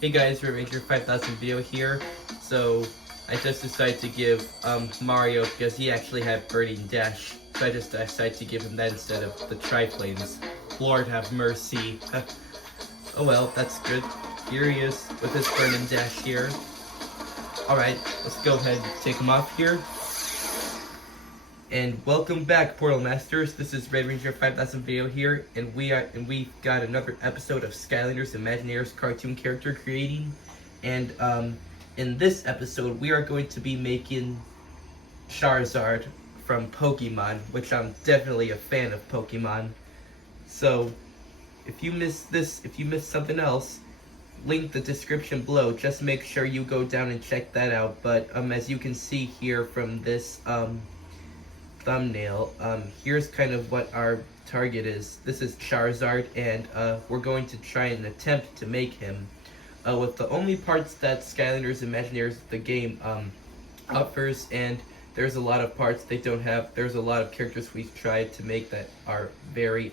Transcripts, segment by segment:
Hey guys, Ranger 5000 video here. So I just decided to give Mario, because he actually had Burning Dash, so I just decided to give him that instead of the Tri-Flames. Lord have mercy. Oh well, that's good. Here he is with his Burning Dash here. Alright, let's go ahead and take him off here. And welcome back, Portal Masters. This is Red Ranger 5000 video here, and we've got another episode of Skylanders Imaginators cartoon character creating. And in this episode, we are going to be making Charizard from Pokemon, which I'm definitely a fan of Pokemon. So if you missed this, if you missed something else, link the description below. Just make sure you go down and check that out. But as you can see here from this thumbnail, here's kind of what our target is. This is Charizard, and we're going to try and attempt to make him with the only parts that Skylanders Imaginators the game offers, and there's a lot of parts they don't have. There's a lot of characters we've tried to make that are very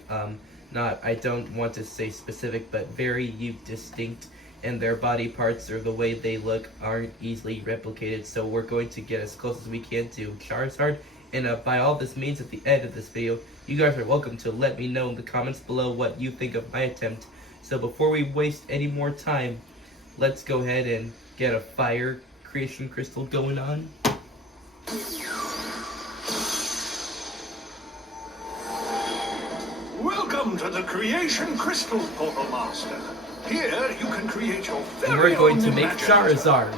not, I don't want to say specific, but very distinct, and their body parts or the way they look aren't easily replicated. So we're going to get as close as we can to Charizard. And by all this means, at the end of this video, you guys are welcome to let me know in the comments below what you think of my attempt. So before we waste any more time, let's go ahead and get a fire creation crystal going on. Welcome to the Creation Crystal, Portal Master. Here you can create your very And we're going own to make Charizard.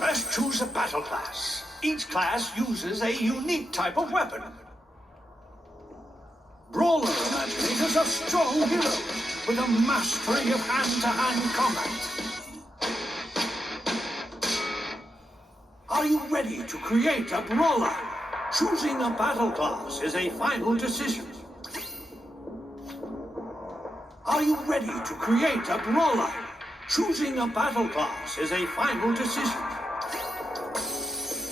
First, choose a battle class. Each class uses a unique type of weapon. Brawler Imaginators are strong heroes with a mastery of hand-to-hand combat. Are you ready to create a brawler? Choosing a battle class is a final decision. Are you ready to create a brawler? Choosing a battle class is a final decision.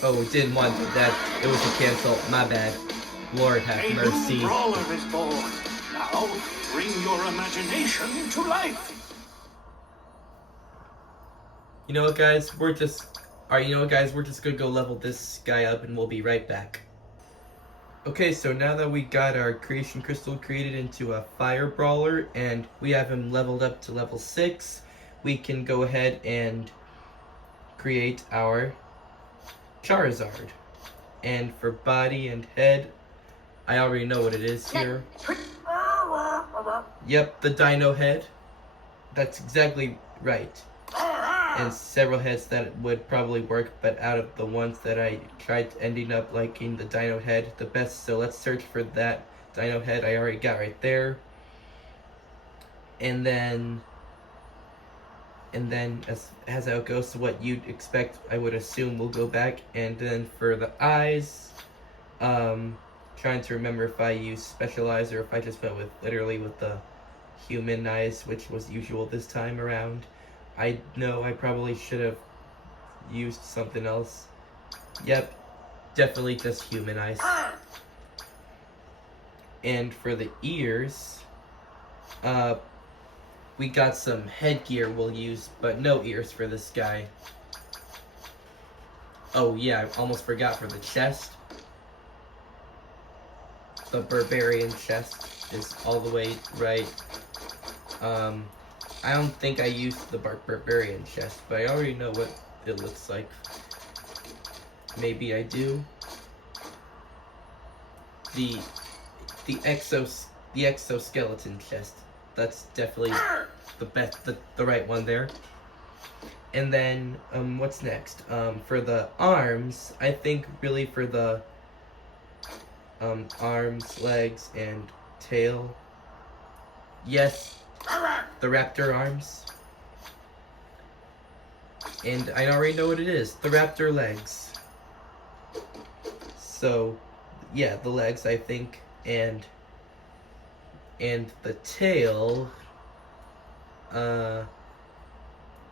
Oh, didn't want that. It was a cancel. My bad. Lord have mercy. A new brawler is born. Now, bring your imagination to life. You know what, guys? We're just gonna go level this guy up, and we'll be right back. Okay, so now that we got our creation crystal created into a fire brawler, and we have him leveled up to level 6, we can go ahead and create our Charizard. And for body and head, I already know what it is here. Yep, the dino head. That's exactly right. And several heads that would probably work, but out of the ones that I tried, ending up liking the dino head the best. So let's search for that dino head I already got right there. And then as how it goes to what you'd expect, I would assume we'll go back. And then for the eyes, trying to remember if I used specialize or if I just went with literally with the human eyes, which was usual this time around. I know I probably should have used something else. Yep, definitely just human eyes. And for the ears, we got some headgear we'll use, but no ears for this guy. Oh yeah, I almost forgot for the chest. The barbarian chest is all the way right. I don't think I used the barbarian chest, but I already know what it looks like. Maybe I do. The exoskeleton chest. That's definitely the best, the right one there. And then what's next? For the arms, I think really for the arms, legs, and tail. Yes, the raptor arms. And I already know what it is, the raptor legs. So yeah, the legs, I think, and the tail,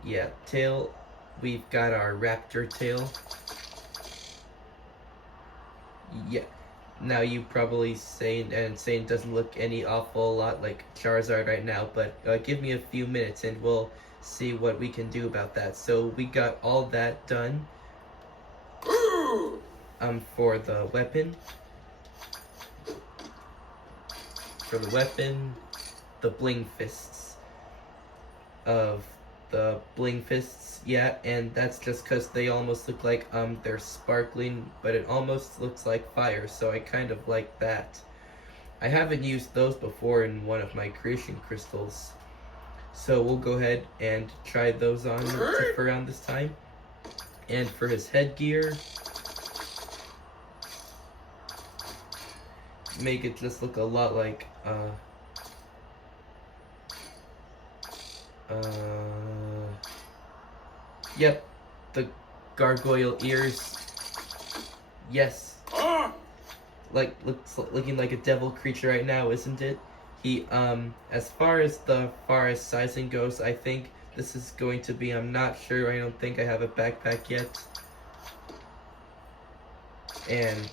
yeah, tail, we've got our raptor tail. Yeah, Now you probably saying doesn't look any awful lot like Charizard right now, but give me a few minutes and we'll see what we can do about that. So we got all that done for the weapon. For the weapon, the bling fists. Of the bling fists, yeah, and that's just because they almost look like they're sparkling, but it almost looks like fire, so I kind of like that. I haven't used those before in one of my creation crystals, so we'll go ahead and try those on for around this time. And for his headgear, make it just look a lot like yep, the gargoyle ears. Yes. Like, looking like a devil creature right now, isn't it? He, as far as the forest sizing goes, I think this is going to be, I'm not sure, I don't think I have a backpack yet. And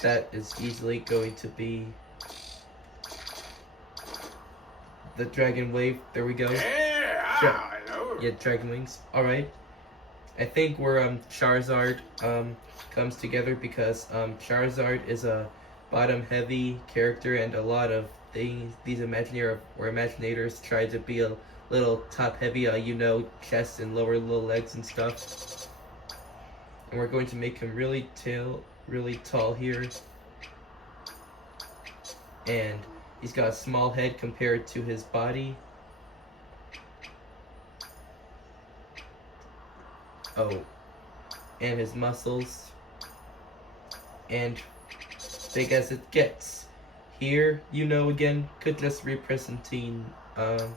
that is easily going to be the Dragon Wave. There we go. Yeah, Dragon Wings. Alright. I think where Charizard comes together because Charizard is a bottom heavy character and a lot of these Imaginators try to be a little top heavy, you know, chest and lower little legs and stuff. And we're going to make him really tall here. And he's got a small head compared to his body. Oh, and his muscles, and big as it gets. Here, you know, again, could just representing the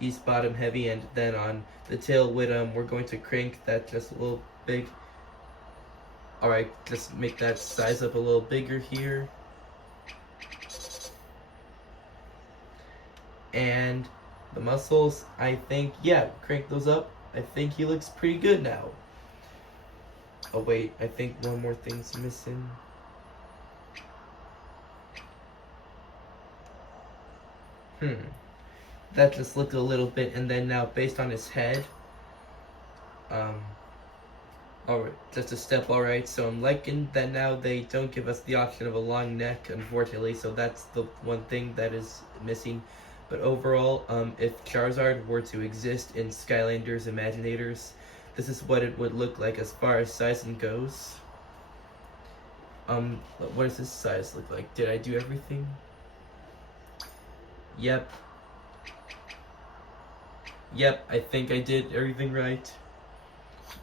he's bottom heavy, and then on the tail with we're going to crank that just a little big. All right, just make that size up a little bigger here, and the muscles. I think, yeah, crank those up. I think he looks pretty good now. Oh wait, I think one more thing's missing. That just looked a little bit, and then now based on his head, alright, just a step, alright, so I'm liking that now they don't give us the option of a long neck, unfortunately, so that's the one thing that is missing. But overall, if Charizard were to exist in Skylanders Imaginators, this is what it would look like as far as sizing goes. What does this size look like? Did I do everything? Yep. Yep, I think I did everything right.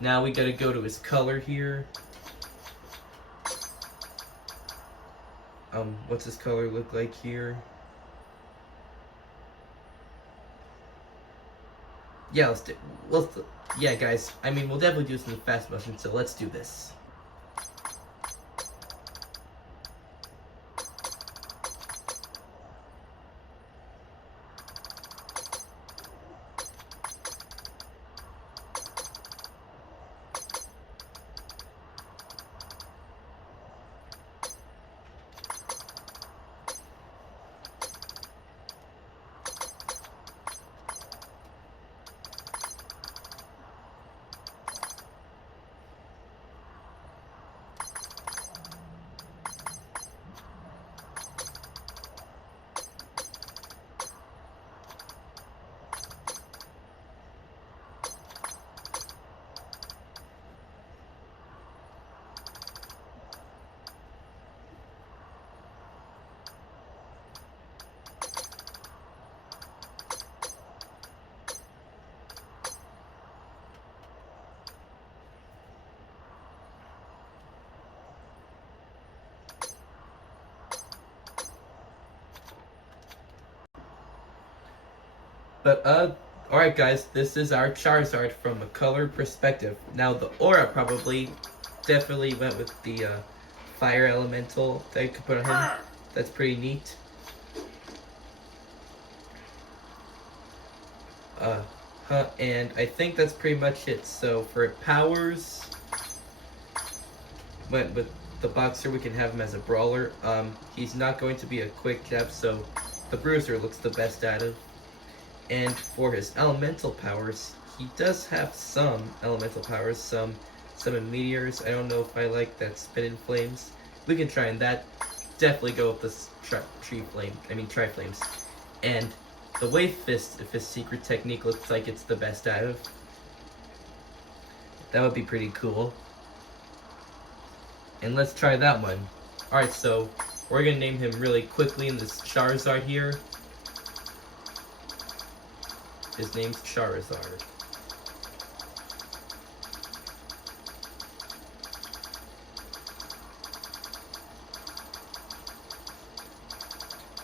Now we gotta go to his color here. What's his color look like here? Yeah, yeah, guys. I mean, we'll definitely do this in the fast motion, so let's do this. But, alright guys, this is our Charizard from a color perspective. Now the aura probably definitely went with the fire elemental that you could put on him. That's pretty neat. And I think that's pretty much it. So for powers, went with the boxer, we can have him as a brawler. He's not going to be a quick jab, so the bruiser looks the best out of. And for his elemental powers, he does have some elemental powers, some meteors. I don't know if I like that spin in flames. We can try and that. Definitely go with this tri-flames. And the wave fist, if his secret technique looks like it's the best out of. That would be pretty cool. And let's try that one. Alright, so we're gonna name him really quickly in this Charizard here. His name's Charizard.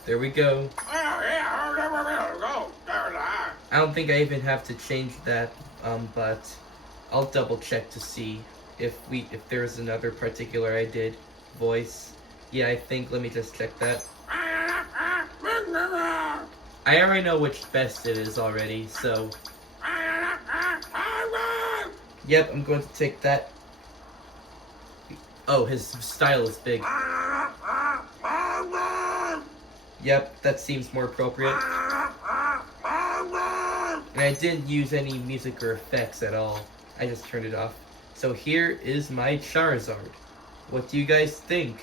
There we go. I don't think I even have to change that, but I'll double check to see if there's another particular I did voice. Yeah, I think, let me just check that. I already know which best it is already, so. Yep, I'm going to take that. Oh, his style is big. Yep, that seems more appropriate. And I didn't use any music or effects at all. I just turned it off. So here is my Charizard. What do you guys think?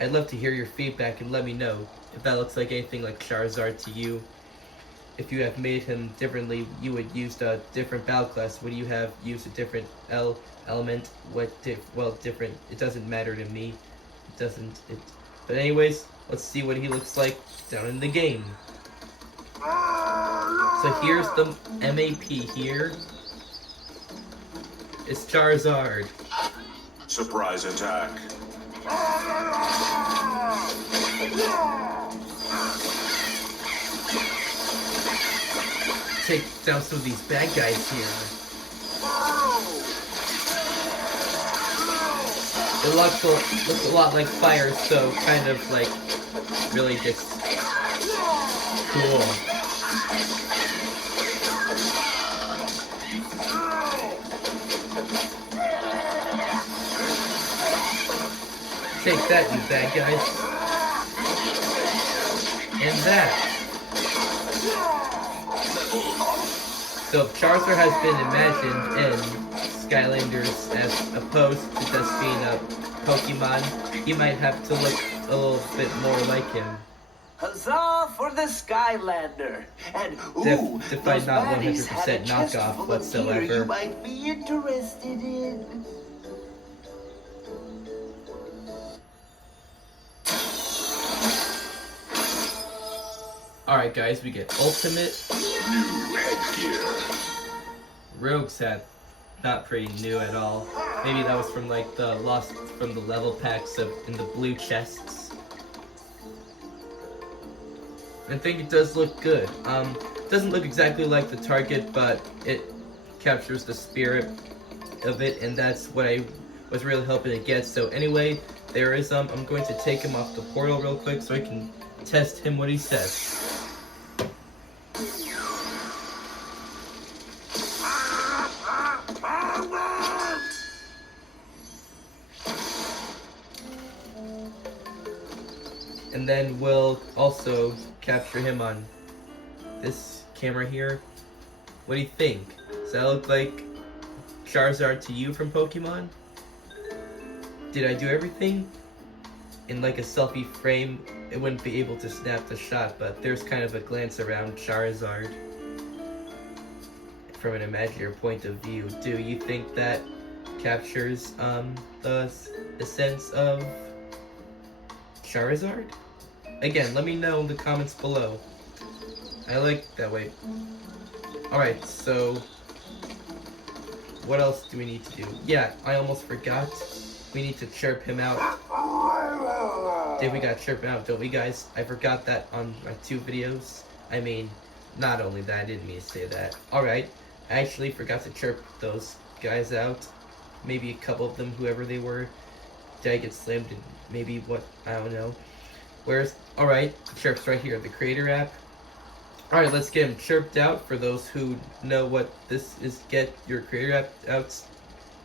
I'd love to hear your feedback and let me know if that looks like anything like Charizard to you. If you have made him differently, you would use a different battle class. Would you have used a different element? Different. It doesn't matter to me. It doesn't. But anyways, let's see what he looks like down in the game. So here's the MAP here. It's Charizard. Surprise attack. Take down some of these bad guys here. It looks a lot like fire, so kind of like really just cool. Take that, you bad guys. And that. So if Charizard has been imagined in Skylanders as opposed to just being a Pokemon, he might have to look a little bit more like him. Huzzah for the Skylander! And ooh, Definitely not 100% knockoff you whatsoever. might be interested in. Alright guys, we get Ultimate. New headgear. Rogue set. Not pretty new at all. Maybe that was from like the lost from the level packs in the blue chests. I think it does look good. Doesn't look exactly like the target, but it captures the spirit of it, and that's what I was really hoping to get. So anyway, there is I'm going to take him off the portal real quick so I can test him what he says. And then we'll also capture him on this camera here. What do you think? Does that look like Charizard to you from Pokemon? Did I do everything? In like a selfie frame, it wouldn't be able to snap the shot, but there's kind of a glance around Charizard from an imaginary point of view. Do you think that captures the sense of Charizard? Again, let me know in the comments below. I like that way. Alright, so what else do we need to do? Yeah, I almost forgot. We need to chirp him out. Did we gotta chirp him out, don't we guys? I forgot that on my 2 videos. I mean, not only that, I didn't mean to say that. Alright, I actually forgot to chirp those guys out. Maybe a couple of them, whoever they were. Did I get slammed in maybe what? I don't know. Where's, alright, chirp's right here, the creator app. Alright, let's get him chirped out. For those who know what this is, get your creator app out,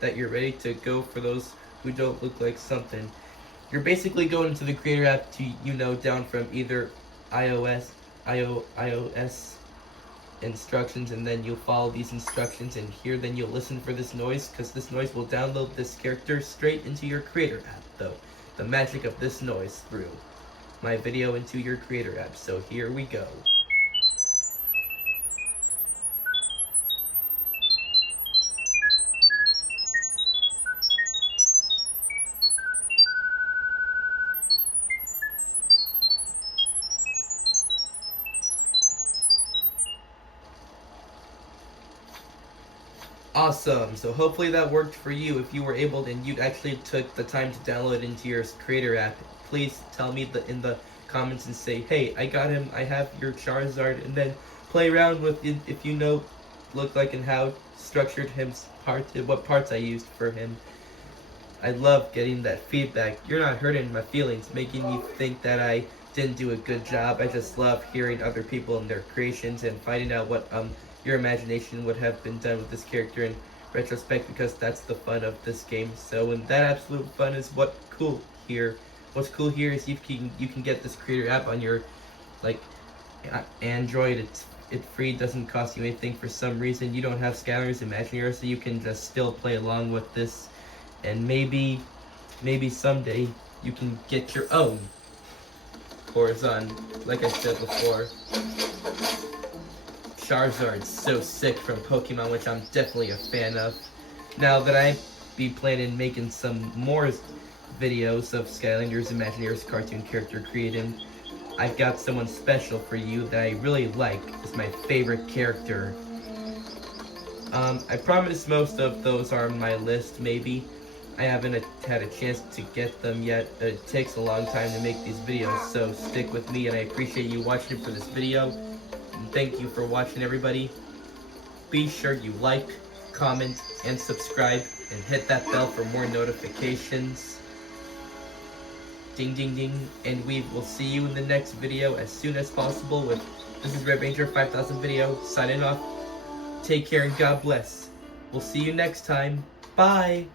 that you're ready to go. For those who don't look like something. You're basically going to the creator app to, down from either iOS instructions, and then you'll follow these instructions, and here then you'll listen for this noise, because this noise will download this character straight into your creator app, though. The magic of this noise through my video into your creator app. So here we go. Awesome. So hopefully that worked for you. If you were able and you actually took the time to download it into your creator app, please tell me in the comments and say, hey, I got him, I have your Charizard, and then play around with it if look like and how structured his what parts I used for him. I love getting that feedback. You're not hurting my feelings, making me think that I didn't do a good job. I just love hearing other people and their creations and finding out what your imagination would have been done with this character in retrospect, because that's the fun of this game. So, and that absolute fun is what's cool here. What's cool here is you can get this creator app on your Android. It's free, doesn't cost you anything. For some reason you don't have Skylanders Imaginators, so you can just still play along with this, and maybe someday you can get your own Charizard, like I said before. Charizard's so sick from Pokemon, which I'm definitely a fan of. Now that I be planning making some more videos of Skylanders Imaginators cartoon character creating, I've got someone special for you that I really like. It's my favorite character. I promise most of those are on my list, maybe. I haven't had a chance to get them yet. It takes a long time to make these videos, so stick with me, and I appreciate you watching for this video. And thank you for watching, everybody. Be sure you like, comment, and subscribe, and hit that bell for more notifications. Ding ding ding, and we will see you in the next video as soon as possible. This is Red Ranger 5000 video, signing off. Take care and God bless. We'll see you next time. Bye!